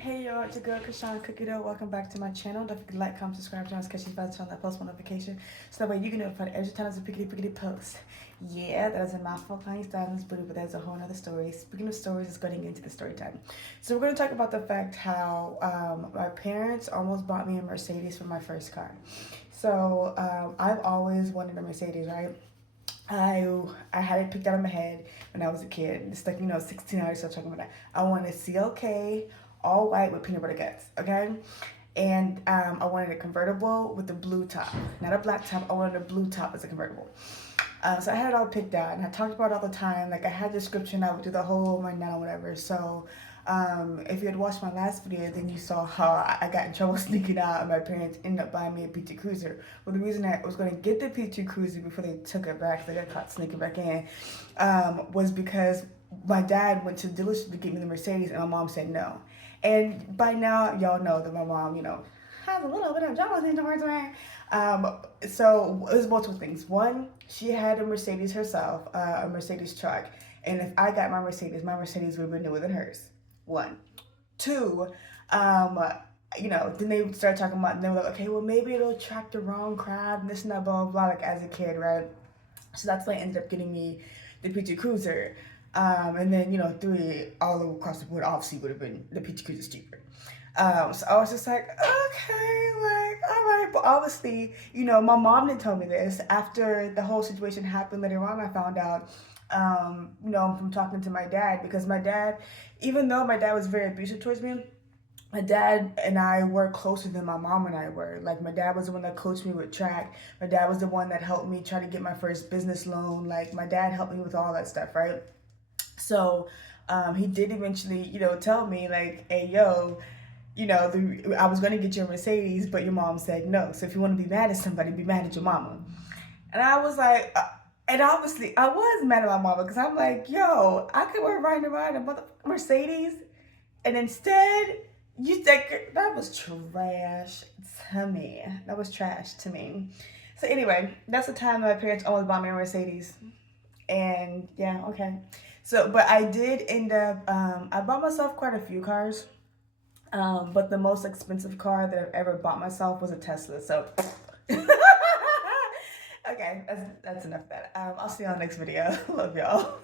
Hey y'all, it's your girl Krishana Cookie Dough. Welcome back to my channel. Don't forget to like, comment, subscribe, join us, catch you guys on that post notification. So that way you can notify every time there's a pickety post. Yeah, that is a mouthful of Connie Styles booty, but that's a whole nother story. Speaking of stories, let's getting into the story time. So we're gonna talk about the fact how my parents almost bought me a Mercedes for my first car. So I've always wanted a Mercedes, right? I had it picked out in my head when I was a kid. It's like, 16 hours, so talking about that. I wanted a CLK, all white with peanut butter guts, okay? And I wanted a convertible with a blue top. Not a black top, I wanted a blue top as a convertible. So I had it all picked out, and I talked about it all the time. Like, I had a description, I would do the whole rundown or whatever. So if you had watched my last video, then you saw how I got in trouble sneaking out, and my parents ended up buying me a PT Cruiser. Well, the reason I was going to get the PT Cruiser before they took it back, because I got caught sneaking back in, was because my dad went to the dealership to get me the Mercedes, and my mom said no. And by now, y'all know that my mom, has a little bit of jealousy towards me. So it was multiple things. One, she had a Mercedes herself, a Mercedes truck. And if I got my Mercedes would have been newer than hers. One. Two, then they started talking about, and they were like, okay, well, maybe it'll attract the wrong crowd, and this and that, blah, blah, blah, like as a kid, right? So that's why I ended up getting me the PT Cruiser. And then, three all across the board, obviously would have been the PT Cruiser's cheaper. So I was just like, okay, like, all right. But obviously, my mom didn't tell me this. After the whole situation happened later on, I found out, from talking to my dad, because my dad, even though my dad was very abusive towards me, my dad and I were closer than my mom and I were. Like, my dad was the one that coached me with track. My dad was the one that helped me try to get my first business loan. Like, my dad helped me with all that stuff, right? So he did eventually, tell me, like, hey, yo, I was going to get you a Mercedes, but your mom said no. So if you want to be mad at somebody, be mad at your mama. And I was like, and obviously I was mad at my mama, because I'm like, yo, I could wear riding around a motherfucking Mercedes, and instead you think that was trash to me. That was trash to me. So anyway, that's the time that my parents almost bought me a Mercedes. And yeah, okay. So, but I did end up, I bought myself quite a few cars. But the most expensive car that I've ever bought myself was a Tesla. So, okay, that's enough of that. I'll see y'all next video. Love y'all.